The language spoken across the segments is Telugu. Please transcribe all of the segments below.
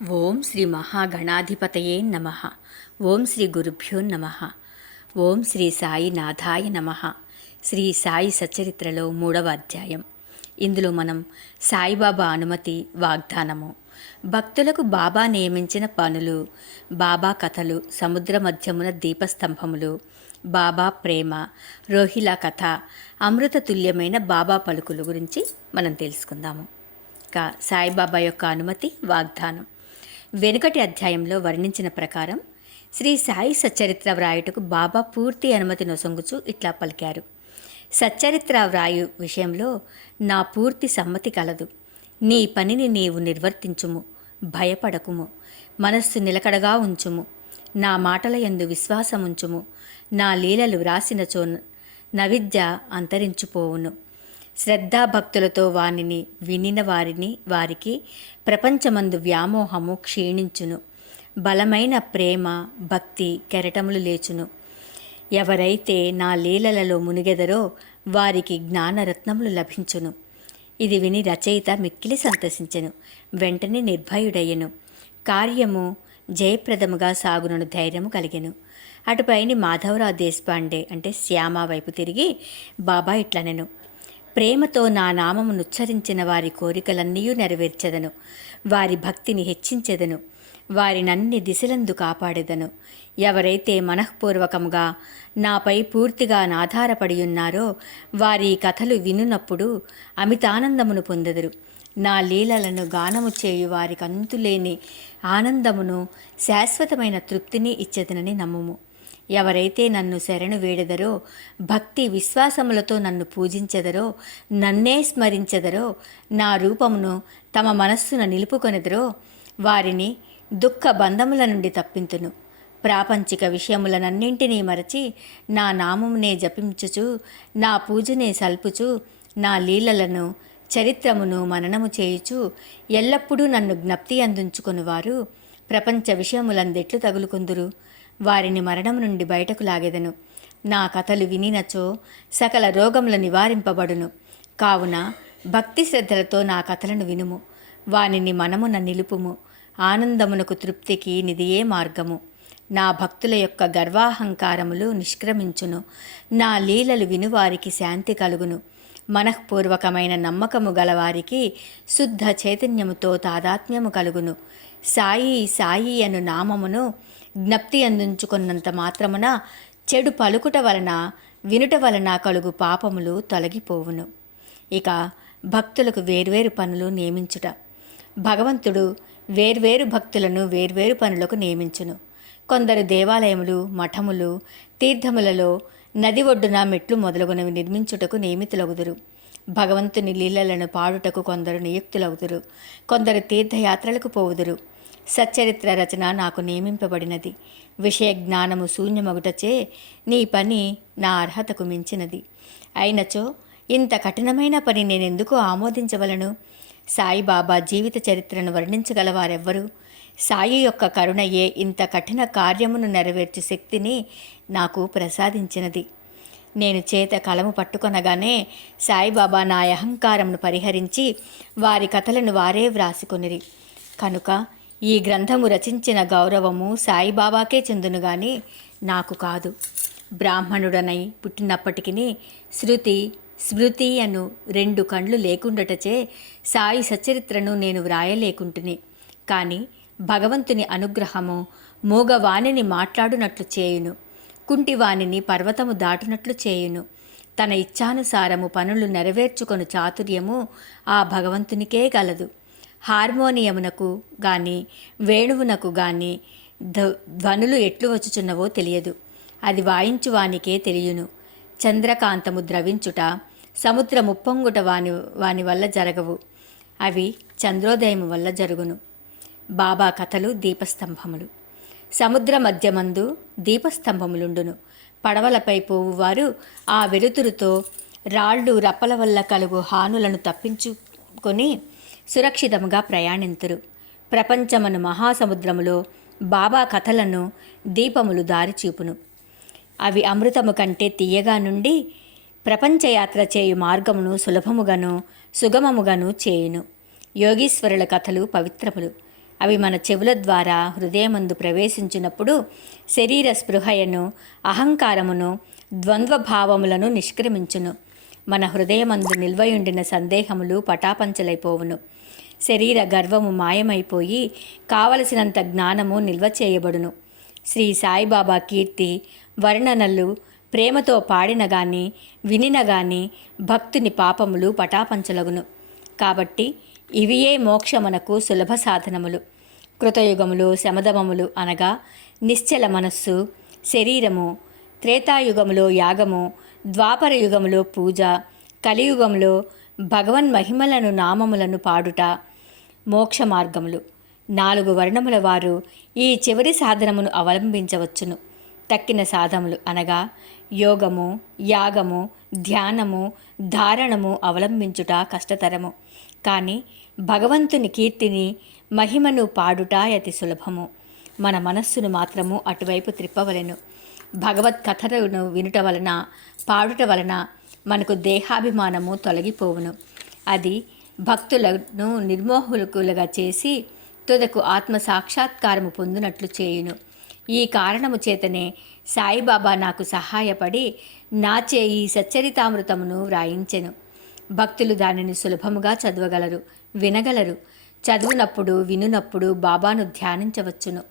ఓం శ్రీ మహాగణాధిపతయే నమ. ఓం శ్రీ గురుభ్యో నమ. ఓం శ్రీ సాయినాథాయ నమ. శ్రీ సాయి సచ్చరిత్రలో 3వ అధ్యాయం. ఇందులో మనం సాయిబాబా అనుమతి వాగ్దానము, భక్తులకు బాబా నియమించిన పనులు, బాబా కథలు, సముద్ర మధ్యమున దీపస్తంభములు, బాబా ప్రేమ, రోహిలా కథ, అమృత తుల్యమైన బాబా పలుకులు గురించి మనం తెలుసుకుందాము. ఇక సాయిబాబా యొక్క అనుమతి వాగ్దానం. వెనుకటి అధ్యాయంలో వర్ణించిన ప్రకారం శ్రీ సాయి సచ్చరిత్ర వ్రాయుటకు బాబా పూర్తి అనుమతి నొసంగుచు ఇట్లా పలికారు. సచ్చరిత్ర వ్రాయు విషయంలో నా పూర్తి సమ్మతి కలదు. నీ పనిని నీవు నిర్వర్తించుము, భయపడకుము, మనస్సు నిలకడగా ఉంచుము, నా మాటల యందు విశ్వాసముంచుము, నా లీలలు వ్రాసినచో నవిద్య అంతరించుపోవును. శ్రద్ధాభక్తులతో వానిని వినిన వారికి ప్రపంచమందు వ్యామోహము క్షీణించును. బలమైన ప్రేమ భక్తి కెరటములు లేచును. ఎవరైతే నా లీలలలో మునిగెదరో వారికి జ్ఞానరత్నములు లభించును. ఇది విని రచయిత మిక్కిలి సంతసించెను. వెంటనే నిర్భయుడయ్యను. కార్యము జయప్రదముగా సాగునను ధైర్యము కలిగెను. అటుపైని మాధవరావు దేశపాండే అంటే శ్యామ వైపు తిరిగి బాబా ఇట్లనెను. ప్రేమతో నా నామమును ఉచ్చరించిన వారి కోరికలన్నీ నెరవేర్చెదను. వారి భక్తిని హెచ్చించెదను. వారినన్ని దిశలందు కాపాడెదను. ఎవరైతే మనఃపూర్వకముగా నాపై పూర్తిగా నాధారపడి ఉన్నారో వారి కథలు వినునప్పుడు అమితానందమును పొందెదరు. నా లీలలను గానము చేయు వారికి అంతులేని ఆనందమును శాశ్వతమైన తృప్తిని ఇచ్చెదనని నమ్ముము. ఎవరైతే నన్ను శరణు వేడెదరో, భక్తి విశ్వాసములతో నన్ను పూజించెదరో, నన్నే స్మరించెదరో, నా రూపమును తమ మనస్సున నిలుపుకొనెదరో వారిని దుఃఖ బంధముల నుండి తప్పింతును. ప్రాపంచిక విషయములనన్నింటినీ మరచి నా నామమునే జపించుచు, నా పూజనే సల్పుచు, నా లీలలను చరిత్రమును మననము చేయుచు ఎల్లప్పుడూ నన్ను జ్ఞప్తి అందించుకొనువారు ప్రపంచ విషయములందెట్లు తగులుకొందురు. వారిని మరణం నుండి బయటకు లాగెదను. నా కథలు వినినచో సకల రోగములు నివారింపబడును. కావున భక్తి శ్రద్ధలతో నా కథలను వినుము. వానిని మనమున నిలుపుము. ఆనందమునకు తృప్తికి నిదియే మార్గము. నా భక్తుల యొక్క గర్వాహంకారములు నిష్క్రమించును. నా లీలలు వినువారికి శాంతి కలుగును. మనఃపూర్వకమైన నమ్మకము గలవారికి శుద్ధ చైతన్యముతో తాదాత్మ్యము కలుగును. సాయి సాయి అను నామమును జ్ఞప్తి అందించుకున్నంత మాత్రమున చెడు పలుకుట వలన వినుట వలన కలుగు పాపములు తొలగిపోవును. ఇక భక్తులకు వేర్వేరు పనులు నియమించుట. భగవంతుడు వేర్వేరు భక్తులను వేర్వేరు పనులకు నియమించును. కొందరు దేవాలయములు, మఠములు, తీర్థములలో, నది ఒడ్డున మెట్లు మొదలగునవి నిర్మించుటకు నియమితులగుదురు. భగవంతుని లీలలను పాడుటకు కొందరు నియుక్తులగుదురు. కొందరు తీర్థయాత్రలకు పోవుదురు. సచ్చరిత్ర రచన నాకు నియమింపబడినది. విషయ జ్ఞానము శూన్యమగుటచే నీ పని నా అర్హతకు మించినది. అయినచో ఇంత కఠినమైన పని నేనెందుకు ఆమోదించవలను? సాయిబాబా జీవిత చరిత్రను వర్ణించగలవారెవ్వరు? సాయి యొక్క కరుణయే ఇంత కఠిన కార్యమును నెరవేర్చు శక్తిని నాకు ప్రసాదించినది. నేను చేత కలము పట్టుకొనగానే సాయిబాబా నా అహంకారమును పరిహరించి వారి కథలను వారే వ్రాసుకొనిరి. కనుక ఈ గ్రంథము రచించిన గౌరవము సాయిబాబాకే చెందును గాని నాకు కాదు. బ్రాహ్మణుడనై పుట్టినప్పటికీ శృతి స్మృతి అను 2 కండ్లు లేకుండటచే సాయి సచరిత్రను నేను వ్రాయలేకుంటుని. కానీ భగవంతుని అనుగ్రహము మూగవాణిని మాట్లాడునట్లు చేయును, కుంటివాణిని పర్వతము దాటునట్లు చేయును. తన ఇచ్ఛానుసారము పనులు నెరవేర్చుకొను చాతుర్యము ఆ భగవంతునికే గలదు. హార్మోనియమునకు గాని వేణువునకు గాని ధ్వనులు ఎట్లు వచ్చుచున్నవో తెలియదు. అది వాయించువానికే తెలియను. చంద్రకాంతము ద్రవించుట, సముద్రముప్పొంగుట వాని వల్ల జరగవు. అవి చంద్రోదయము వల్ల జరుగును. బాబా కథలు దీపస్తంభములు. సముద్ర మధ్యమందు దీపస్తంభములుండును. పడవలపై పోవువారు ఆ వెలుతురుతో రాళ్ళు రప్పల వల్ల కలుగు హానులను తప్పించుకొని సురక్షితముగా ప్రయాణింతురు. ప్రపంచమను మహాసముద్రములో బాబా కథలను దీపములు దారిచూపును. అవి అమృతము కంటే తీయగా నుండి ప్రపంచయాత్ర చేయు మార్గమును సులభముగాను సుగమముగాను చేయును. యోగీశ్వరుల కథలు పవిత్రములు. అవి మన చెవుల ద్వారా హృదయమందు ప్రవేశించినప్పుడు శరీర స్పృహయను, అహంకారమును, ద్వంద్వభావములను నిష్క్రమించును. మన హృదయమందు నిల్వయుండిన సందేహములు పటాపంచలైపోవును. శరీర గర్వము మాయమైపోయి కావలసినంత జ్ఞానము నిల్వ చేయబడును. శ్రీ సాయిబాబా కీర్తి వర్ణనలు ప్రేమతో పాడిన గాని వినిన గాని భక్తుని పాపములు పటాపంచలగును. కాబట్టి ఇవియే మోక్షమునకు సులభ సాధనములు. కృతయుగములు శమదమములు అనగా నిశ్చల మనస్సు, శరీరము, త్రేతాయుగములో యాగము, ద్వాపర యుగములో పూజ, కలియుగములో భగవన్ మహిమలను నామములను పాడుట మోక్ష మార్గములు. 4 వర్ణముల వారు ఈ చివరి సాధనమును అవలంబించవచ్చును. తక్కిన సాధనములు అనగా యోగము, యాగము, ధ్యానము, ధారణము అవలంబించుట కష్టతరము. కానీ భగవంతుని కీర్తిని మహిమను పాడుట అతి సులభము. మన మనస్సును మాత్రము అటువైపు త్రిప్పవలెను. భగవత్ కథలను వినుట వలన, పాడుట వలన మనకు దేహాభిమానము తొలగిపోవును. అది భక్తులను నిర్మోహులుగా చేసి తుదకు ఆత్మ సాక్షాత్కారము పొందినట్లు చేయును. ఈ కారణము చేతనే సాయిబాబా నాకు సహాయపడి నాచే ఈ సచ్చరితామృతమును వ్రాయించెను. భక్తులు దానిని సులభముగా చదవగలరు, వినగలరు. చదువునప్పుడు, వినునప్పుడు బాబాను ధ్యానించవచ్చును.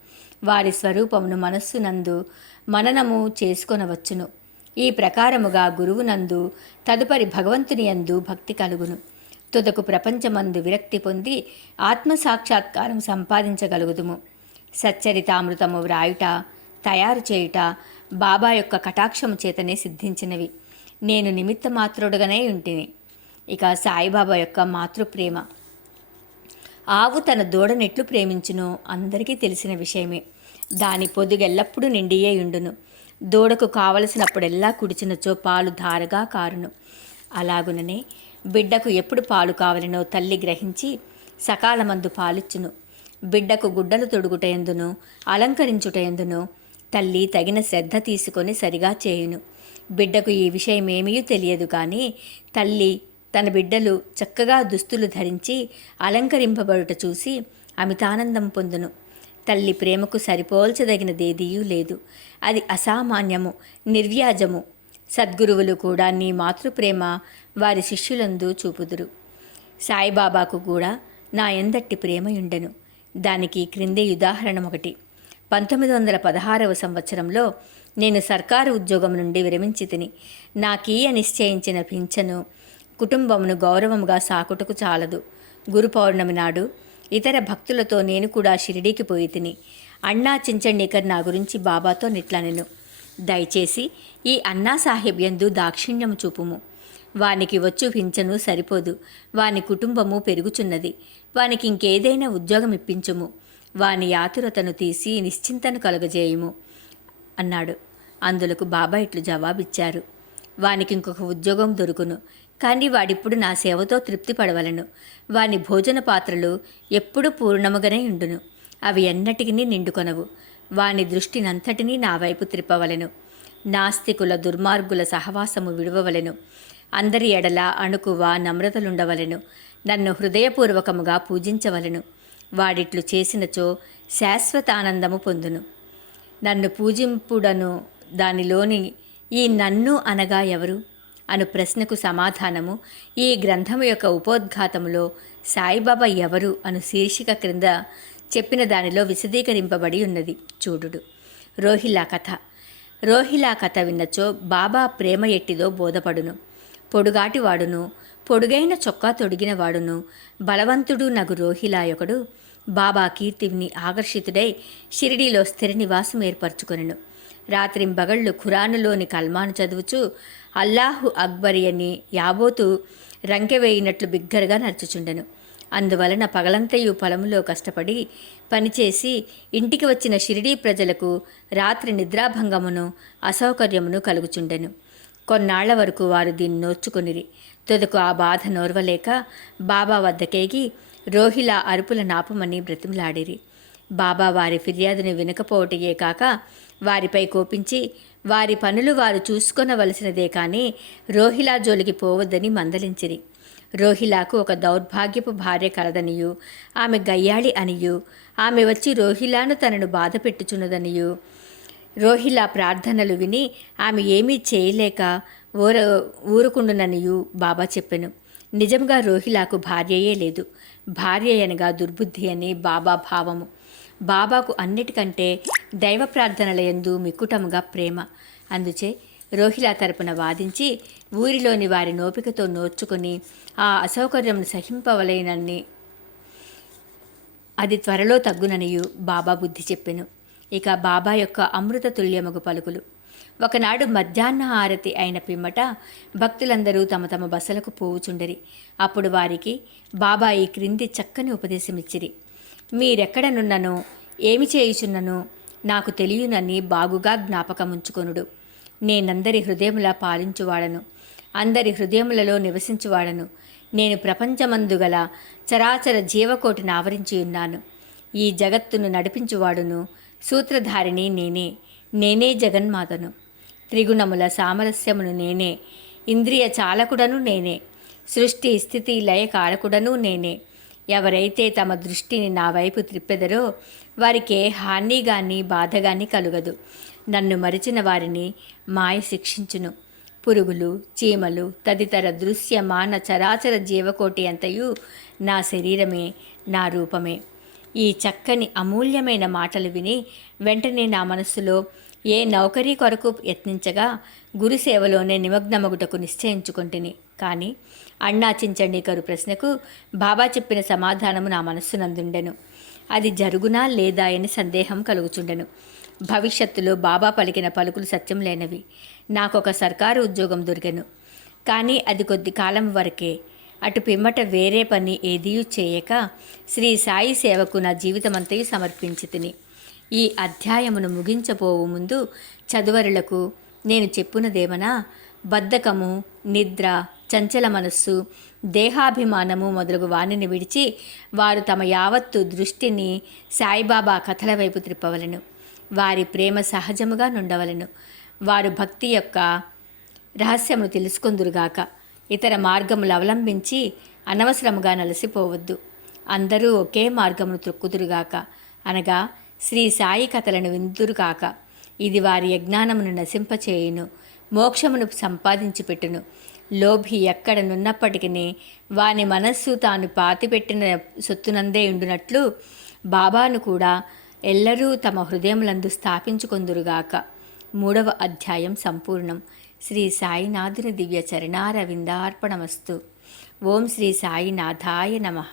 వారి స్వరూపమును మనస్సునందు మననము చేసుకొనవచ్చును. ఈ ప్రకారముగా గురువునందు, తదుపరి భగవంతుని యందు భక్తి కలుగును. తుదకు ప్రపంచమందు విరక్తి పొంది ఆత్మసాక్షాత్కారం సంపాదించగలుగుదుము. సచ్చరితామృతము వ్రాయుట, తయారు చేయుట బాబా యొక్క కటాక్షము చేతనే సిద్ధించినవి. నేను నిమిత్త మాత్రుడుగానే ఉంటిని. ఇక సాయిబాబా యొక్క మాతృప్రేమ. ఆవు తన దూడనెట్లు ప్రేమించునో అందరికీ తెలిసిన విషయమే. దాని పొదుగెల్లప్పుడూ నిండియే ఉండును. దూడకు కావలసినప్పుడెల్లా కుడిచినచో పాలు ధారగా కారును. అలాగుననే బిడ్డకు ఎప్పుడు పాలు కావలనో తల్లి గ్రహించి సకాలమందు పాలిచ్చును. బిడ్డకు గుడ్డలు తొడుగుటయందును, అలంకరించుటయందును తల్లి తగిన శ్రద్ధ తీసుకొని సరిగా చేయును. బిడ్డకు ఈ విషయమేమీ తెలియదు కానీ తల్లి తన బిడ్డలు చక్కగా దుస్తులు ధరించి అలంకరింపబడుట చూసి అమితానందం పొందును. తల్లి ప్రేమకు సరిపోల్చదగినదేదీయూ లేదు. అది అసామాన్యము, నిర్వ్యాజము. సద్గురువులు కూడా నీ మాతృప్రేమ వారి శిష్యులందు చూపుదురు. సాయిబాబాకు కూడా నా ఎందట్టి ప్రేమయుండెను. దానికి క్రిందే ఉదాహరణ ఒకటి. 1916వ సంవత్సరంలో నేను సర్కారు ఉద్యోగం నుండి విరమించి తిని. నాకీయ నిశ్చయించిన పింఛను కుటుంబమును గౌరవముగా సాకుటకు చాలదు. గురు పౌర్ణమి నాడు ఇతర భక్తులతో నేను కూడా షిరిడీకి పోయి తిని. అన్నా చించండీకర్ నా గురించి బాబాతో నిట్లనెను. దయచేసి ఈ అన్నా సాహెబ్ యందు దాక్షిణ్యము చూపుము. వానికి వచ్చు పింఛను సరిపోదు. వాని కుటుంబము పెరుగుచున్నది. వానికి ఇంకేదైనా ఉద్యోగం ఇప్పించుము. వాని యాతురతను తీసి నిశ్చింతను కలుగజేయుము అన్నాడు. అందులకు బాబా ఇట్లు జవాబిచ్చారు. వానికి ఇంకొక ఉద్యోగం దొరుకును. కానీ వాడిప్పుడు నా సేవతో తృప్తి పడవలను. వాని భోజన పాత్రలు ఎప్పుడూ పూర్ణముగానే ఉండును. అవి ఎన్నటికి నిండుకొనవు. వాని దృష్టినంతటినీ నా వైపు త్రిప్పవలెను. నాస్తికుల దుర్మార్గుల సహవాసము విడువవలెను. అందరి ఎడల అణుకువ నమ్రతలుండవలెను. నన్ను హృదయపూర్వకముగా పూజించవలెను. వాడిట్లు చేసినచో శాశ్వతానందము పొందును. నన్ను పూజింపుడను దానిలోని ఈ నన్ను అనగా ఎవరు అను ప్రశ్నకు సమాధానము ఈ గ్రంథము యొక్క ఉపోద్ఘాతములో సాయిబాబా ఎవరు అను శీర్షిక క్రింద చెప్పిన దానిలో విశదీకరింపబడి ఉన్నది. చూడుడు. రోహిలా కథ. రోహిలా కథ విన్నచో బాబా ప్రేమ ఎట్టిదో బోధపడును. పొడుగాటివాడును, పొడుగైన చొక్కా తొడిగిన వాడును, బలవంతుడు నగు రోహిలాయొకడు బాబా కీర్తిని ఆకర్షితుడై షిరిడీలో స్థిర నివాసం ఏర్పరచుకొనెను. రాత్రింబగళ్ళు ఖురానులోని కల్మాను చదువుచూ అల్లాహు అక్బరి అని యాబోతూ రంకెవేయినట్లు బిగ్గరగా నడుచుచుండెను. అందువలన పగలంతయు పొలములో కష్టపడి పనిచేసి ఇంటికి వచ్చిన షిరిడీ ప్రజలకు రాత్రి నిద్రాభంగమును అసౌకర్యమును కలుగుచుండెను. కొన్నాళ్ల వరకు వారు దీన్ని నోర్చుకొనిరి. తుదకు ఆ బాధ నోర్వలేక బాబా వద్దకేగి రోహిలా అరుపుల నాపమని బ్రతిమలాడిరి. బాబా వారి ఫిర్యాదుని వినకపోవటయే కాక వారిపై కోపించి వారి పనులు వారు చూసుకొనవలసినదే కానీ రోహిలా జోలికి పోవద్దని మందలించిరి. రోహిలాకు ఒక దౌర్భాగ్యపు భార్య కలదనియు, ఆమె గయ్యాళి అనియు, ఆమె వచ్చి రోహిలాను తనను బాధ పెట్టుచున్నదనియు, రోహిలా ప్రార్థనలు విని ఆమె ఏమీ చేయలేక ఊరుకుండుననియు బాబా చెప్పెను. నిజంగా రోహిలాకు భార్యయే లేదు. భార్య అనగా దుర్బుద్ధి అని బాబా భావము. బాబాకు అన్నిటికంటే దైవ ప్రార్థనల యందు మిక్కుటముగా ప్రేమ. అందుచే రోహిలా తరపున వాదించి ఊరిలోని వారి నోపికతో నోర్చుకొని ఆ అసౌకర్యం సహింపవలేనని అది త్వరలో తగ్గుననియు బాబా బుద్ధి చెప్పెను. ఇక బాబా యొక్క అమృత తుల్యమగు పలుకులు. ఒకనాడు మధ్యాహ్న హారతి అయిన పిమ్మట భక్తులందరూ తమ తమ బసలకు పోవుచుండరి. అప్పుడు వారికి బాబా ఈ క్రింది చక్కని ఉపదేశమిచ్చిరి. మీరెక్కడనున్ననో ఏమి చేయుచున్ననో నాకు తెలియనని బాగుగా జ్ఞాపకముంచుకొనుడు. నేనందరి హృదయములా పాలించువాడను, అందరి హృదయములలో నివసించువాడను. నేను ప్రపంచమందుగల చరాచర జీవకోటిని ఆవరించి ఉన్నాను. ఈ జగత్తును నడిపించువాడును, సూత్రధారిని నేనే జగన్మాతను. త్రిగుణముల సామరస్యమును నేనే, ఇంద్రియ చాలకుడను నేనే, సృష్టి స్థితి లయ కారకుడను నేనే. ఎవరైతే తమ దృష్టిని నా వైపు త్రిప్పెదరో వారికే హాని గాని బాధ గాని కలుగదు. నన్ను మరిచిన వారిని మాయ శిక్షించును. పురుగులు, చీమలు తదితర దృశ్య మాన చరాచర జీవకోటి అంతయు నా శరీరమే, నా రూపమే. ఈ చక్కని అమూల్యమైన మాటలు విని వెంటనే నా మనస్సులో ఏ నౌకరీ కొరకు యత్నించగా గురుసేవలోనే నిమగ్నమగుటకు నిశ్చయించుకొంటిని. కానీ అన్నా చించండీకరు ప్రశ్నకు బాబా చెప్పిన సమాధానము నా మనస్సునందుండెను. అది జరుగునా లేదా అని సందేహం కలుగుచుండెను. భవిష్యత్తులో బాబా పలికిన పలుకులు సత్యం లేనవి. నాకొక సర్కారు ఉద్యోగం దొరికెను. కానీ అది కొద్ది కాలం వరకే. అటు పిమ్మట వేరే పని ఏదీయూ చేయక శ్రీ సాయి సేవకు నా జీవితమంతయు సమర్పించి తిని. ఈ అధ్యాయమును ముగించబోవు ముందు చదువరులకు నేను చెప్పునదేమనా, బద్ధకము, నిద్ర, చంచల మనస్సు, దేహాభిమానము మొదలగు వానిని విడిచి వారు తమ యావత్తు దృష్టిని సాయిబాబా కథల వైపు త్రిప్పవలను. వారి ప్రేమ సహజముగా నుండవలను. వారు భక్తి యొక్క రహస్యమును తెలుసుకొందురుగాక. ఇతర మార్గములు అవలంబించి అనవసరముగా నలసిపోవద్దు. అందరూ ఒకే మార్గమును త్రొక్కుదురుగాక, అనగా శ్రీ సాయి కథలను విందురుగాక. ఇది వారి అజ్ఞానమును నశింపచేయును, మోక్షమును సంపాదించి పెట్టును. లోభి ఎక్కడనున్నప్పటికీ వాని మనస్సు తాను పాతిపెట్టిన సొత్తునందే ఉండునట్లు బాబాను కూడా ఎల్లరూ తమ హృదయములందు స్థాపించుకొందురుగాక. 3వ అధ్యాయం సంపూర్ణం. శ్రీ సాయినాథుని దివ్య చరణారవిందార్పణమస్తు. ఓం శ్రీ సాయినాథాయ నమః.